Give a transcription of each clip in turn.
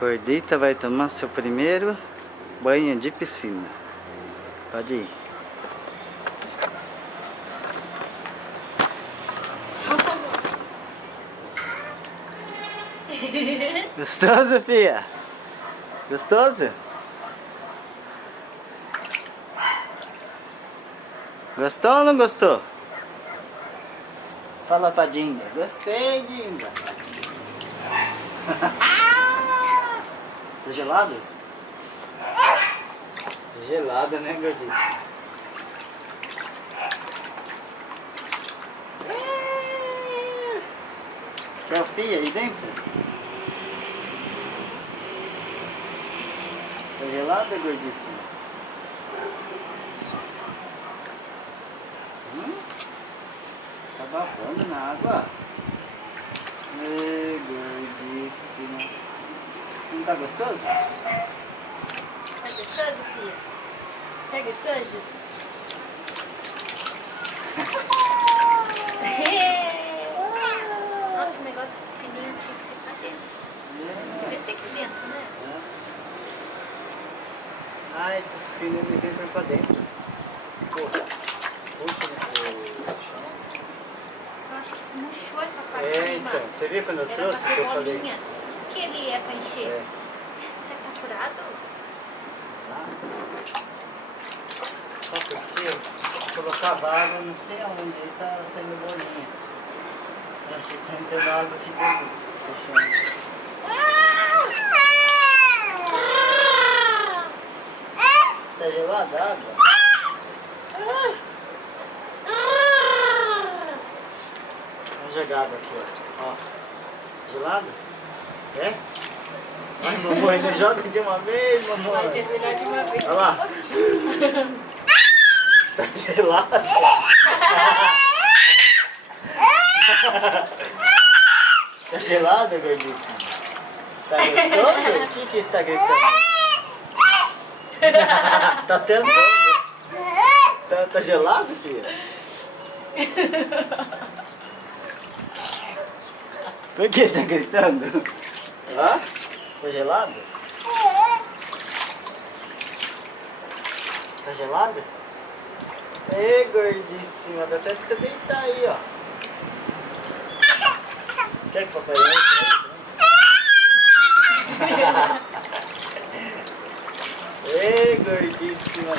Cordita vai tomar seu primeiro banho de piscina. Pode ir. Solta a mão. Gostoso, filha? Gostoso? Gostou ou não gostou? Fala pra Dinda. Gostei, Dinda. Tá gelado? Gelado, né, gordinho? Quer o fio aí dentro? Tá gelado, gordíssimo? Tá babando na água? Ei, gordíssimo. Não tá gostoso? Tá gostoso, filha? Tá gostoso? Nossa, o negócio pequenininho tinha que ser pra dentro. Devia ser aqui dentro, né? Ah, esses pinos eles entram pra dentro. Puxa no chão. Eu acho que murchou essa parte É, de então, baixo. você viu quando eu Era trouxe pra que ter eu falei? bolinhas. Por isso que ele é pra encher. É. Será que tá furado? Tá? Só porque eu colocava água não sei aonde, aí tá saindo bolinha. Eu achei que tá entrando água aqui dentro dos peixinhos. Tá gelada a água? Vamos jogar água aqui, ó. Gelado? É? Ai, mamãe, não joga de uma vez, mamãe. Vai ser melhor de uma vez. Olha lá. Tá gelado? Tá gelado, gordinho? Tá gostoso? O que você tá gritando? Tá tentando. Tá gelado, filha? Por que tá gritando? Hã? Tá gelado? Tá gelado? Ei, gordíssima, dá até pra você deitar aí, ó. Quer que o papai entre? Ei, gordíssima.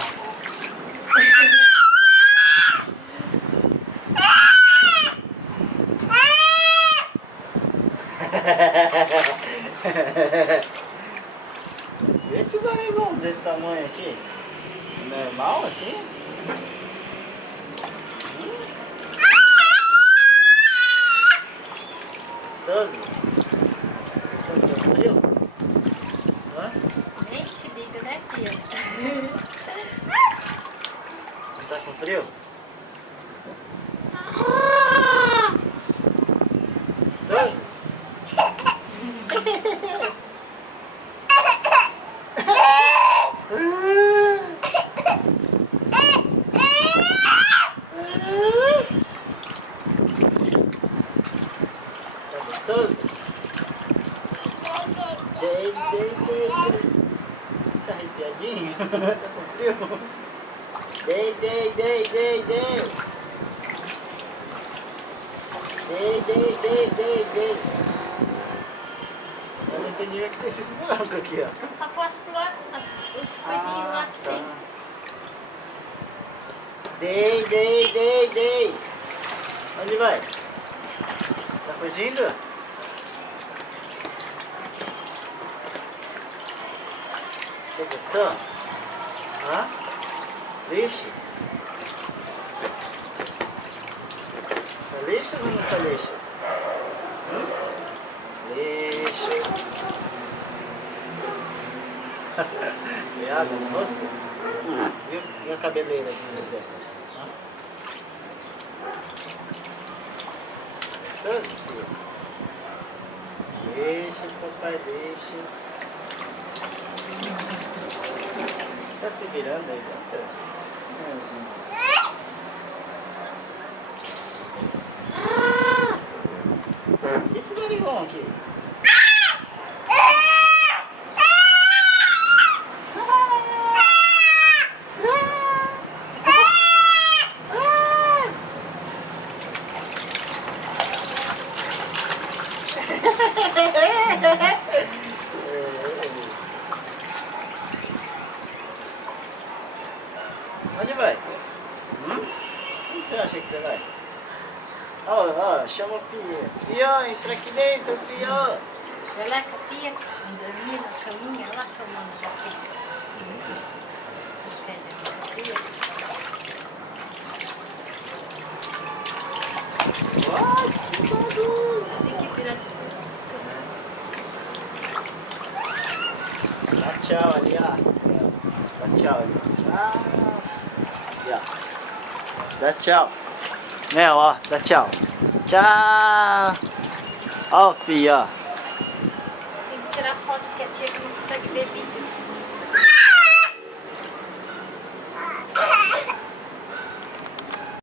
Esse barrigão desse tamanho aqui, normal assim? Gostoso? Você não tá frio? Hã? Nem te liga, né, filha? Não tá com frio? Gostoso? Tá gostoso? Dei. Tá arrepiadinho? Tá com frio? Dei. Dei. Eu não entendi o que tem esses buracos aqui, ó. Pra pôr as flores, os coisinhos lá que tá. tem. Dei. Onde vai? Tá fugindo? Você gostou? Hã? Lixos? Tá lixos ou não tá lixos? Lixos. Piada no rosto? E a cabeleira de Zezé? Hã? Todo filho. Lixos, papai, lixos. Tá se virando aí dentro? Esse barrigão aqui. acha que você vai? Ó, chama o filho. Filho, entra aqui dentro, filho. Já lá com a tia, dormir na caminha, lá tomando café. Entende? Ai, que barulho. Tem que virar de Dá tchau ali, ó. Dá tchau ali. Tchau. Ali, ó. Dá tchau. Mel, ó. Dá tchau. Tchau. Ó o filho, ó. Tem que tirar foto porque a tia que não consegue ver vídeo.